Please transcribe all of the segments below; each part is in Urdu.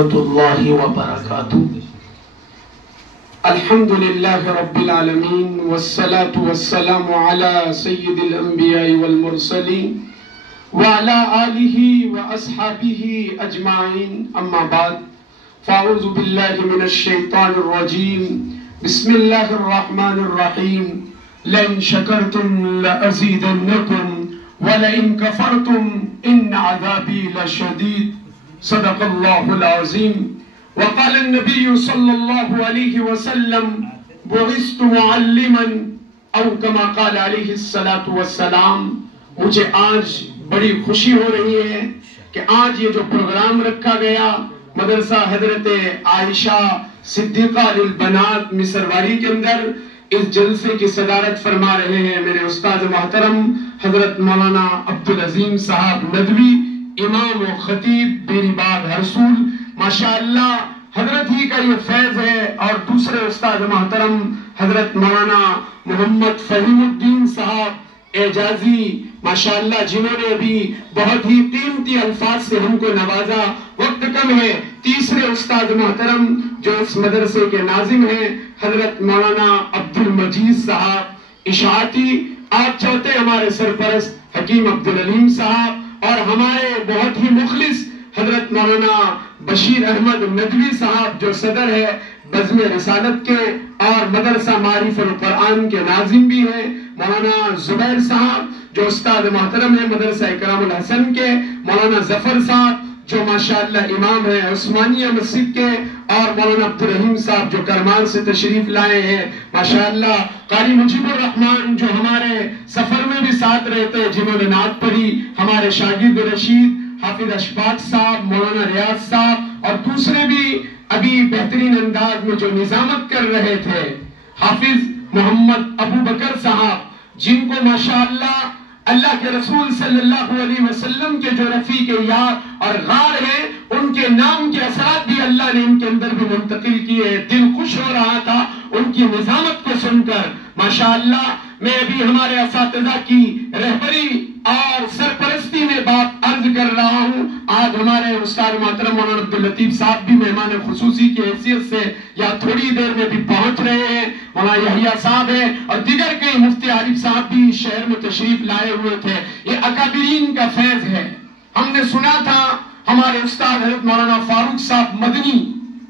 اللہ وبرکاتہ۔ الحمدللہ رب العالمین والصلاة والسلام علی سید الانبیاء والمرسلین وعلی آلہ واصحابہ اجمعین، اما بعد فاعوذ باللہ من الشیطان الرجیم، بسم اللہ الرحمن الرحیم۔ لئن شکرتم لأزیدنکم ولئن کفرتم ان عذابی لشدید، صدق اللہ العظیم۔ وقال النبی صلی اللہ علیہ وسلم بعثت معلما، او کما قال علیہ السلام۔ مجھے آج بڑی خوشی ہو رہی ہے کہ آج یہ جو پروگرام رکھا گیا مدرسہ حضرت عائشہ صدیقہ للبنات مصرواری کے اندر، اس جلسے کی صدارت فرما رہے ہیں میرے استاد محترم حضرت مولانا عبدالعظیم صاحب ندوی، امام و خطیب بیری باغ ہرسول۔ ماشاءاللہ حضرت ہی کا یہ فیض ہے، اور دوسرے استاد محترم حضرت مولانا محمد فہیم الدین صاحب اعجازی، ماشاءاللہ جنہوں نے ابھی بہت ہی قیمتی الفاظ سے ہم کو نوازا۔ وقت کم ہے، تیسرے استاد محترم جو اس مدرسے کے ناظم ہیں حضرت مولانا عبدالمجید صاحب اشاعتی، آج چوتھے ہمارے سرپرست حکیم عبدالعلیم صاحب، اور ہمارے بہت ہی مخلص حضرت مولانا بشیر احمد ندوی صاحب جو صدر ہے بزم رسالت کے اور مدرسہ معارف القرآن کے ناظم بھی ہیں، مولانا زبیر صاحب جو استاد محترم ہے مدرسہ اکرام الحسن کے، مولانا ظفر صاحب جو ماشاءاللہ امام ہے عثمانیہ مسجد کے، اور مولانا عبدالرحیم صاحب جو کرمان سے تشریف لائے ہیں، ماشاءاللہ قاری مجیب الرحمن جو ہمارے سفر میں بھی ساتھ رہتے ہیں، جنہوں نے نعت پڑھی، ہمارے شاگرد رشید حافظ اشفاق صاحب، مولانا ریاض صاحب، اور دوسرے بھی ابھی بہترین انداز میں جو نظامت کر رہے تھے حافظ محمد ابو بکر صاحب، جن کو ماشاءاللہ اللہ کے رسول صلی اللہ علیہ وسلم کے جو رفیق یار اور غار ہیں، ان کے نام کے اثرات بھی اللہ نے ان کے اندر بھی منتقل کیے۔ دل خوش ہو رہا تھا ان کی نظامت کو سن کر، ماشاءاللہ۔ میں ابھی ہمارے اساتذہ کی رہبری اور سرپرستی میں بات عرض کر رہا ہوں۔ آج ہمارے استاد محترم مولانا عبداللطیف صاحب بھی مہمان خصوصی کی حیثیت سے یا تھوڑی دیر میں بھی پہنچ رہے ہیں، مولانا یحییٰ صاحب ہیں، اور دیگر کئی مفتی عارف صاحب بھی شہر میں تشریف لائے ہوئے تھے۔ یہ اکابرین کا فیض ہے۔ ہم نے سنا تھا ہمارے استاد حضرت مولانا فاروق صاحب مدنی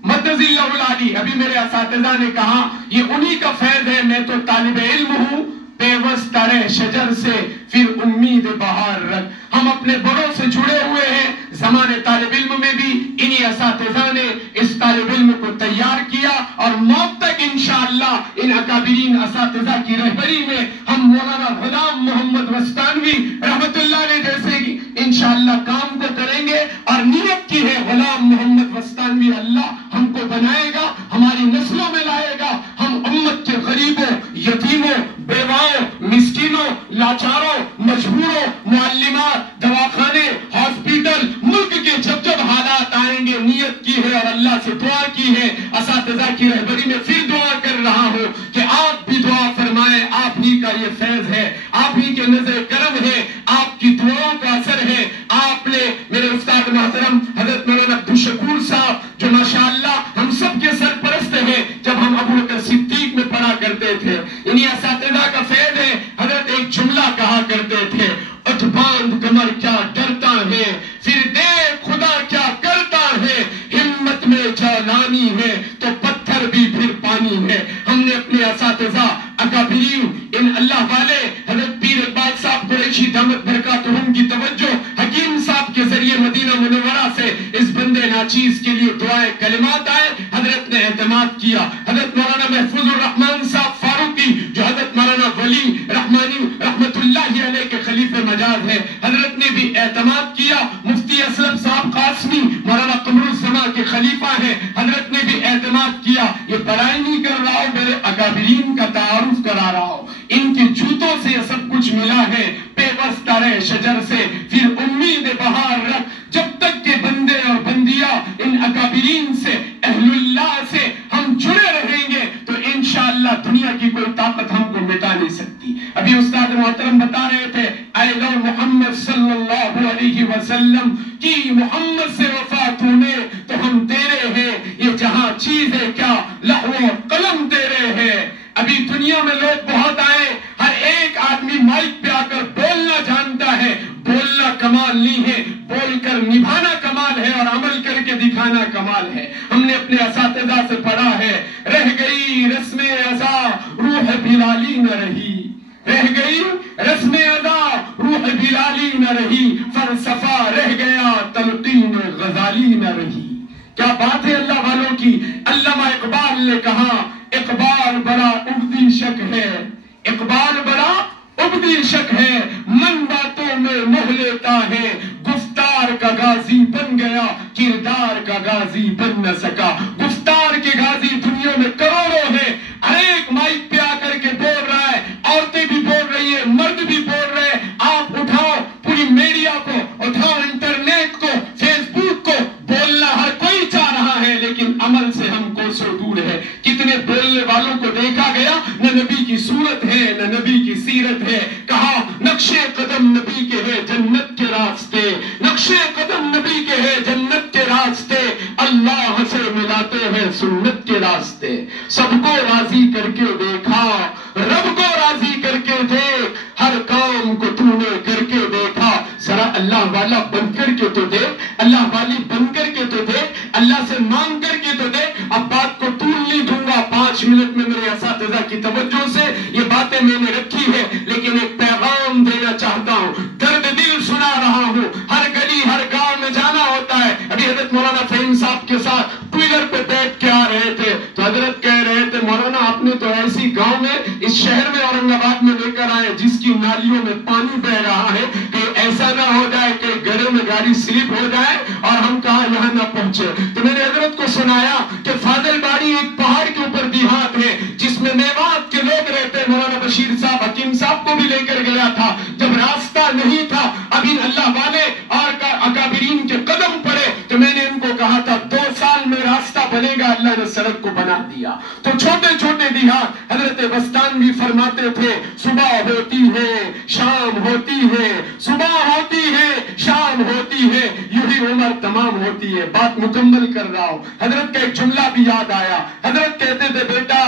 مدد اللہ العالی، ابھی میرے اساتذہ نے کہا یہ انہی کا فیض ہے۔ میں تو طالب علم ہوں، پیوستہ رہ شجر سے پھر امید بہار رکھ۔ ہم اپنے بڑوں سے جڑے ہوئے ہیں۔ زمانے طالب علم میں بھی انہی اساتذہ نے اس طالب علم کو تیار کیا، اور موت تک انشاءاللہ ان اکابرین اساتذہ کی رہبری میں ہم مولانا غلام محمد وستانوی رحمت اللہ علیہ جیسے انشاءاللہ کام کو کریں گے، اور نیت کی ہے غلام محمد وستانوی اللہ ہم کو بنائے گا، ہماری نسلوں میں لائے گا۔ ہم امت کے غریبوں، یتیموں، بیواؤں، مسکینوں، لاچاروں، مجبوروں، معلمات، دواخانے، ہاسپیٹل، ملک کے جب جب حالات آئیں گے، نیت کی ہے اور اللہ سے دعا کی ہے، اساتذہ کی رہبری میں پھر دعا کر رہا ہوں کہ آپ بھی دعا فرمائیں۔ آپ ہی کا یہ فیض ہے، آپ ہی کے نظر کرم ہے، آپ کی دعاؤں کا اثر ہے۔ آپ نے میرے استاد محترم حضرت مولانا عبدالشکور صاحب جو ماشاءاللہ ہم سب کے سرپرست ہیں، جب ہم ابو بکر صدیق میں پڑھا کرتے تھے، انہی اساتذہ کا فیض ہے۔ حضرت ایک جملہ کہا کرتے تھے، اٹھ باندھ کمر کیا ڈرتا ہے، پھر دیکھ خدا کیا کرتا ہے، ہمت میں جولانی ہے تو پتھر بھی پھر پانی ہے۔ ہم نے اپنے اساتذہ اکابرین ان اللہ والے حضرت پیر اقبال صاحب قریشی دامت برکاتہم کی توجہ حکیم صاحب کے ذریعے مدینہ منورہ سے اس بندے ناچیز کے لیے دعائیں کلمات آئے، حضرت نے اعتماد کیا۔ حضرت مولانا محفوظ الرحمن صاحب فاروقی جو حضرت مولانا ولی رحمانی رحمت اللہ علیہ کے خلیفہ مجاز ہے، حضرت نے بھی اعتماد کیا۔ مفتی اسلم صاحب قاسمی مولانا قمر الزمان کے خلیفہ ہیں، حضرت نے بھی اعتماد کیا۔ یہ بڑائی نہیں کر رہا ہوں، میرے اکابرین کا تعارف کرا رہا ہوں۔ ان کے جوتوں سے یہ سب کچھ ملا ہے۔ پیوستہ رہ شجر سے پھر امید بہار رکھ، جب تک کہ بندے اور بندیاں ان اکابرین سے اہل اللہ سے ہم جڑے رہیں گے تو انشاءاللہ دنیا کی کوئی طاقت ہم کو مٹا نہیں سکتی۔ ابھی استاد محترم بتا رہے تھے، اے لو محمد صلی اللہ علیہ وسلم کی محمد سے وفا تو نے تو ہم کے دکھانا کمال ہے. ہم نے اپنے اساتذہ سے پڑھا ہے رہ گئی رسم ادا روح بلالی نہ رہی، رہ گئی رسم ادا روح بلالی نہ رہی، فلسفہ رہ گیا تلقین غزالی نہ رہی. کیا بات ہے اللہ والوں کی. علامہ اقبال نے کہا اقبال بڑا عبدی شک ہے، اقبال بڑا عبدی شک ہے، من باتوں میں موہ لیتا ہے، گفتار کا غازی بن گیا کردار کا غازی بن نہ سکا. گفتار کے غازی دنیا میں کروڑوں ہیں، ہر ایک مائک پہ آ کر کے بول رہا ہے، عورتیں بھی بول رہی ہیں، مرد بھی بول رہے ہیں. آپ اٹھاؤ پوری میڈیا کو، اٹھاؤ انٹرنیٹ کو، فیس بک کو، بولنا ہر کوئی چاہ رہا ہے لیکن عمل سے ہم کوسوں دور ہے. کتنے بولنے والوں کو دیکھا گیا نہ نبی کی صورت ہے نہ نبی کی سیرت ہے. کہا نقشے قدم نبی کے ہے جنت کے راستے، نقشے قدم نبی کے ہے جنت کے راستے، اللہ سے ملاتے ہیں سنت کے راستے. سب کو راضی کر کے دیکھا رب کو راضی کر کے دیکھ، ہر کام کو تو نے کر کے دیکھا. ذرا اللہ والا بن کر کے تو دیکھ، اللہ والی بن کر کے تو دیکھ، اللہ سے مانگ کر کے تو دیکھ. اب بات کو طول نہیں دوں گا، 5 منٹ میں میرے اساتذہ کی توجہ سے یہ باتیں میں نے رکھی ہے، لیکن ایک پیغام دینا چاہتا ہوں، درد دل سنا رہا ہوں. ہر گلی ہر گاؤں میں جانا ہوتا ہے. ابھی حضرت مولانا فہیم صاحب کے ساتھ ٹویلر پہ بیٹھ کے آ رہے تھے تو حضرت کہہ رہے تھے مولانا آپ نے تو ایسی گاؤں میں اس شہر میں اورنگ آباد میں لے کر آئے جس کی نالیوں میں پانی بہ رہا ہے کہ ایسا نہ ہو جائے کہ گڑھے میں گاڑی سلپ ہو جائے اور ہم کہاں یہاں نہ پہنچے. تو میں نے حضرت کو سنایا کہ فاضل باری ایک پہاڑ کے اوپر دیہات ہے جس میں میوات کے لوگ رہتے ہیں. مولانا بشیر صاحب حکیم صاحب کو بھی لے کر گیا تھا جب راستہ نہیں تھا. ابھی اللہ والے اور اکابرین کے قدم پڑے تو میں نے ان کو کہا تھا 2 سال میں راستہ بنے گا، اللہ نے سڑک کو بنا دیا. تو چھوٹے چھوٹے دیہات حضرت بستان بھی فرماتے تھے صبح ہوتی ہے شام ہوتی ہے، صبح ہوتی ہے شام ہوتی ہے، یوں ہی عمر تمام ہوتی ہے. بات مکمل کر رہا ہوں. حضرت کا ایک جملہ بھی یاد آیا. حضرت کہتے تھے بیٹا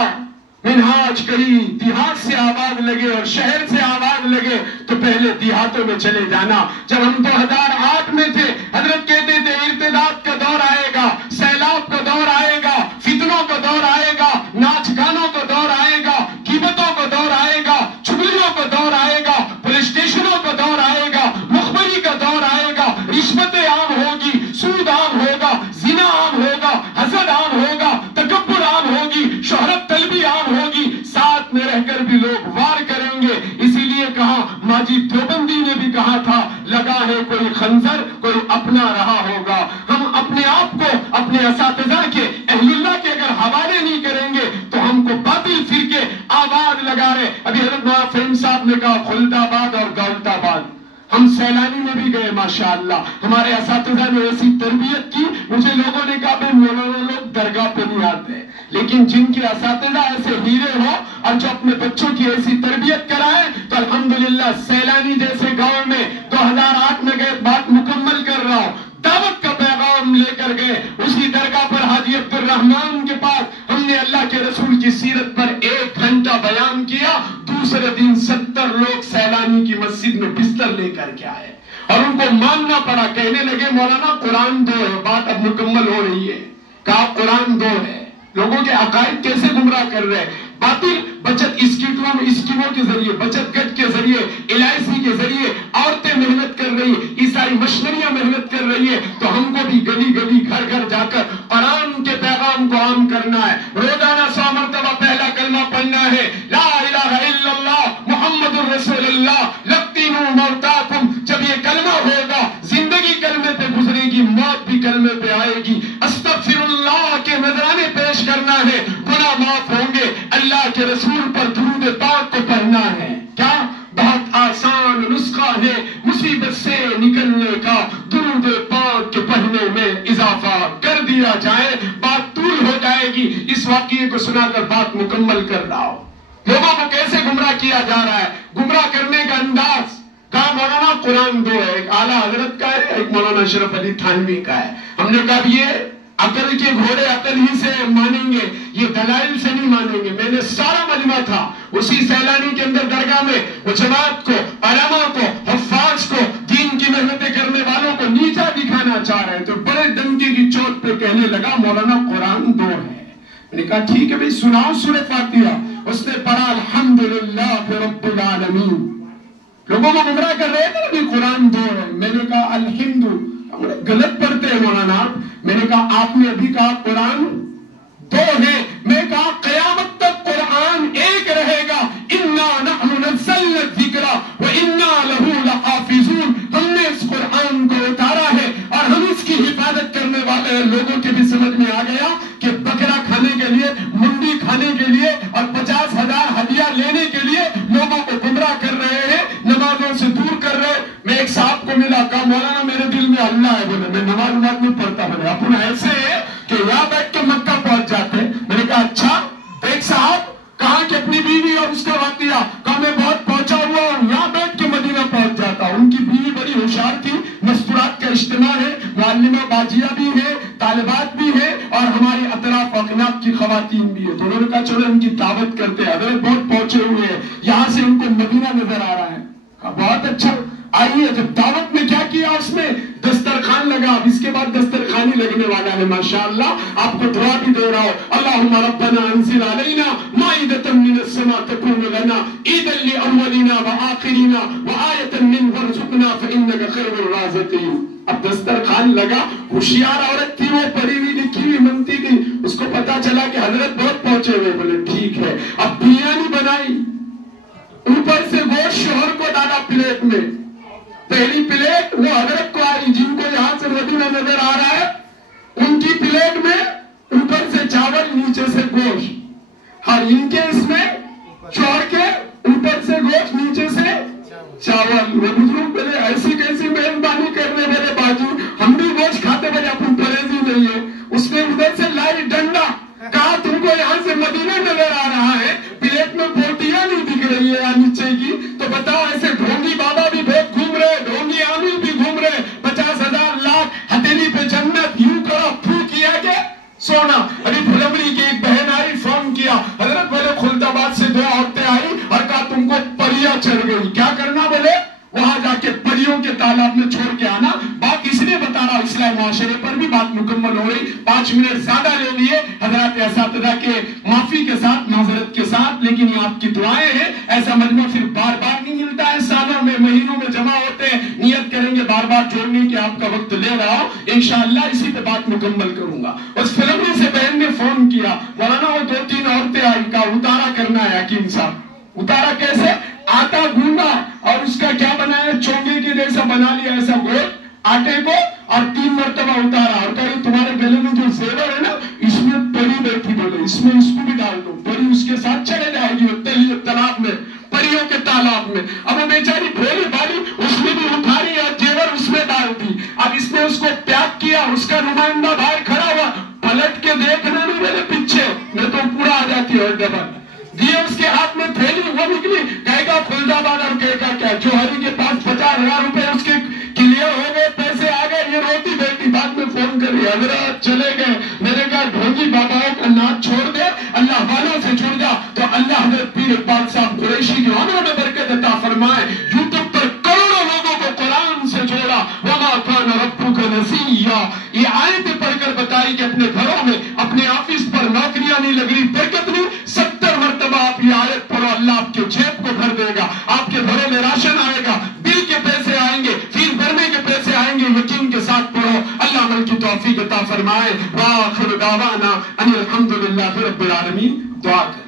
منہاج کری دیہات سے آواز لگے اور شہر سے آواز لگے تو پہلے دیہاتوں میں چلے جانا. جب ہم 2008 میں تھے حضرت کہتے تھے ارتداد کا دور آئے گا، سیلاب کا دور آئے گا، فتنوں کا دور آئے گا، ناچ گانوں کا دور آئے گا، غیبتوں کا دور آئے گا، چغلیوں کا دور آئے گا، پولیس اسٹیشنوں کا دور آئے گا، مخبری کا دور آئے گا، رشوتیں عام ہوگی، سود عام ہوگا، زنا عام ہوگا، حسد عام ہوگا، تکبر عام ہوگی، شہرت طلبی عام ہوگی، ساتھ میں رہ کر بھی لوگ وار کریں گے. اسی لیے کہا ماجد دیوبندی نے بھی کہا تھا لگا ہے کوئی خنجر کوئی اپنا رہا ہوگا. ہم اپنے آپ کو اپنے اساتذہ کے اہل اللہ کے اگر حوالے نہیں کریں گے تو ہم کو باطل فرقے آواز لگا رہے. ابھی حضرت مولانا فہیم صاحب نے کہا خلد آباد اور دولت آباد. ہم سیلانی میں بھی گئے ماشاءاللہ، ہمارے اساتذہ نے ایسی تربیت کی. مجھے لوگوں نے کہا بھائی مولانا لوگ درگاہ پہ نہیں آتے، لیکن جن کے اساتذہ ایسے ہیرے ہو اور جو اپنے بچوں کی ایسی تربیت کرائے تو الحمدللہ سیلانی جیسے گاؤں میں 2008 میں گئے. بات مکمل کر رہا ہوں. دعوت کا پیغام لے کر گئے اسی درگاہ پر حاجی عبد الرحمان کے پاس. ہم نے اللہ کے رسول کی سیرت پر 1 گھنٹہ بیان کیا. دوسرے دن 70 لوگ سیلانی کی مسجد میں بستر لے کر کے آئے اور ان کو ماننا پڑا. کہنے لگے مولانا قرآن 2 ہے. بات اب مکمل ہو رہی ہے. کہا قرآن 2 ہے. لوگوں کے عقائد کیسے گمراہ کر رہے ہیں. باطل بچت اسکیموں کے ذریعے، بچت گٹ کے ذریعے، LIC کے ذریعے عورتیں محنت کر رہی ہیں، عیسائی مشنریاں محنت کر رہی ہیں. تو ہم کو بھی گلی گلی گھر گھر جا کر قرآن کے پیغام کو عام کرنا ہے. روزانہ 100 مرتبہ پہلا کلمہ پڑھنا ہے، لا الہ الا اللہ محمد الرسول اللہ. لقینوا موتاکم. جب یہ کلمہ ہوگا زندگی کلمے پہ گزرے گی، موت بھی کلمے پہ آئے گی. استغفر اللہ کے نذرانے پیش کرنا ہے، گناہ معاف ہوں گے. اللہ کے رسول پر درود پاک کو پڑھنا ہے. کیا بہت آسان نسخہ ہے مصیبت سے نکلنے کا. درود پاک کے پڑھنے میں اضافہ کر دیا جائے، بات طول ہو جائے گی. اس واقعے کو سنا کر بات مکمل کر رہا ہوں. لوگوں کو کیسے گمراہ کیا جا رہا ہے، گمراہ کرنے کا انداز. کہا مولانا قرآن 2 ہے. ایک اعلیٰ حضرت کا ہے، ایک مولانا اشرف علی تھانوی کا ہے. ہم نے کہا یہ عقل کے گھوڑے عقل ہی سے مانیں گے، یہ دلائل سے نہیں مانیں گے. میں نے سارا مجمع تھا اسی سیلانی کے اندر درگاہ میں وہ جماعت کو، علماء کو، حفاظ کو، دین کی محنتیں کرنے والوں کو نیچا دکھانا چاہ رہے ہیں، تو بڑے ڈنکے کی چوٹ پہ کہنے لگا مولانا قرآن 2 ہے۔ میں نے کہا ٹھیک ہے بھائی سناؤ سورہ فاتحہ۔ اس نے پڑھا الحمدللہ رب العالمین۔ لوگوں کو گمراہ کر رہے تھے ابھی قرآن 2 ہے۔ میں نے کہا الحمد، غلط پڑھتے ہیں مولانا آپ۔ میں نے کہا آپ نے ابھی کہا قرآن 2 ہے، میں نے کہا قیامت تک قرآن 1 رہے گا۔ انا نحن نزلنا الذکر وانا لہ لحافظون، ہم نے اس قرآن کو اتارا ہے اور ہم اس کی حفاظت کرنے والے ہیں۔ لوگوں کے بھی سمجھ میں آ گیا کہ بکرا کھانے کے لیے، منڈی کھانے کے لیے اور 50,000 ہدیہ لینے کے لیے لوگوں کو گمراہ کر رہے ہیں، نمازوں سے دور کر رہے۔ میں ایک صاحب کو ملا، کہا مولانا میرے دل میں اللہ ہے، بولے میں نماز نہیں پڑھتا، بولے اپنا ایسے ہے کہ یہاں بیٹھ کے مکہ پہنچ جاتے ہیں۔ میں نے کہا اچھا، ایک صاحب کہا کہ اپنی بیوی اور اس کا واقعہ، کہا میں بہت پہنچا ہوا ہوں، یہاں بیٹھ کے مدینہ پہنچ جاتا ہوں۔ ان کی بیوی بڑی ہوشیار تھی، مستورات کا اجتماع ہے، معلمہ باجیہ بھی ہے، طالبات بھی ہے اور ہماری اطراف اکناف کی خواتین بھی ہے۔ تو انہوں نے کہا چلو ان کی دعوت کرتے ہیں، حضرت بہت پہنچے ہوئے ہیں، یہاں سے ان کو مدینہ نظر آ رہا ہے۔ کہا بہت اچھا، آئیے۔ جب دعوت میں کیا کیا اس نے، دسترخوان لگا، اب اس کے بعد دسترخوانی لگنے والا ہے ماشاءاللہ۔ آپ کو دعا بھی دے رہا ہوں، اللہم ربنا انزل علینا مائدۃ من السماء تکون لنا عیدا لاولنا وآخرنا وآیۃ منہ وارزقنا فإنک خیر الرازقین۔ اب دسترخوان لگا، ہوشیار عورت تھی، وہ پڑھی ہوئی لکھی ہوئی منتی تھی، اس کو پتا چلا کہ حضرت بہت پہنچے ہوئے، بولے ٹھیک ہے۔ اب بریانی بنائی، اوپر سے گوشت شوہر کو ڈالا پلیٹ میں، پہلی پلیٹ وہ حضرت کو آئی، جن کو یہاں سے مدینہ نظر آ رہا ہے، ان کی پلیٹ میں اوپر سے چاول نیچے سے گوشت، اور ان کے اس میں شوہر کے اوپر سے گوشت نیچے سے چاول۔ وہ بزرگ بولے ایسی کیسی مہربانی کرنے والے باجی، ہم بھی گوشت کھاتے بولے اپن پرہیزی نہیں ہے۔ اس نے ادھر سے لائی ڈنڈا، کہا تم کو یہاں سے مدینہ نظر آ رہا ہے، پلیٹ میں بوٹیاں نہیں دکھ رہی ہے نیچے کی، تو بتاؤ ایسے ڈھونگی بابا بھی بہت گھوم رہے، ڈھونگی عامل بھی گھوم رہے، 50,000 لاکھ ہتھیلی پہ جنت، یوں کرو پھو کیا کہ سونا۔ ابھی پھلمری کی ایک بہن آئی، فون کیا، حضرت بولے خلدآباد سے 2 عورتیں آئی اور کہا تم کو پریاں چڑھ گئی، کیا کرنا؟ بولے وہاں جا کے پریوں کے تالاب میں چھوڑ کے آنا۔ بات اس لیے بتا رہا، اصلاح معاشرے پر بھی بات مکمل ہو رہی، 5 منٹ زیادہ لے لیے حضرات اساتذہ کے معافی کے ساتھ، معذرت کے ساتھ، لیکن یہ آپ کی دعائیں ہیں۔ ایسا مجمع پھر بار بار نہیں ملتا ہے، سالوں میں مہینوں میں جمع ہوتے ہیں، نیت کریں گے بار بار جوڑنے کی، آپ کا وقت لے رہا ہوں، انشاءاللہ اسی پہ بات مکمل کروں گا۔ اس فلمری سے بہن نے فون کیا، مولانا وہ 2-3 عورتیں آئی، کہا اتارا کرنا ہے حکیم صاحب۔ اتارا کیسے؟ آٹا گوندا اور اس کا کیا بنایا، چونگے کے جیسا بنا لیا ایسا گول آٹے کو، اور 3 مرتبہ اتارا، اور کہا تمہارے گلے میں جو زیور ہے نا، اس میں پری بیٹھی، بولے اس میں اس کو بھی ڈال دو، پری اس کے ساتھ چلے جائے گی تالاب میں، پریوں کے تالاب میں۔ اب وہ بیچاری بھولی بھالی، اس نے بھی اٹھاری اور زیور اس میں ڈال دی۔ اب اس نے اس کو پیک کیا، اس کا نمائندہ باہر کھڑا ہوا، پلٹ کے دیکھنا نہیں میرے پیچھے، میں تو پورا آ جاتی ہے ڈبل دیے اس کے ہاتھ میں تھیلی، وہ نکلی، کہے گا خلدآباد، اور کہے گا کیا، جوہری کے پاس 50,000 روپے اس کے کلیئر ہو گئے، پیسے آ گئے، یہ روتی بیٹی بعد میں فون کری، حضرت چلے گئے۔ میں نے کہا ڈھونگی باباؤں کا ناچ چھوڑ دے، اللہ والوں سے جڑ جا، تو اللہ حضرت پیر اقبال صاحب قریشی جو عمروں میں برکت عطا فرمائے، یوٹیوب پر کروڑوں لوگوں کو قرآن سے جوڑا، وَمَا كَانَ رَبُّكَ نَسِيًّا۔ یہ آیتیں پڑھ کر بتائی کہ اپنے گھروں میں، اپنے آفس پر نوکریاں نہیں لگ رہی، برکت نہیں، 70 مرتبہ آپ یہ آیت پڑھو، اللہ آپ کے جیب کو بھر دے گا، آپ کے گھروں میں راشن آئے گا، بل کے پیسے آئیں گے، فیس بھرنے کے پیسے آئیں گے، یقین کے ساتھ پڑھو، اللہ عمل کی توفیق عطا فرمائے۔ وآخر دعوانا ان الحمدللہ رب العالمین۔ دعا کریں۔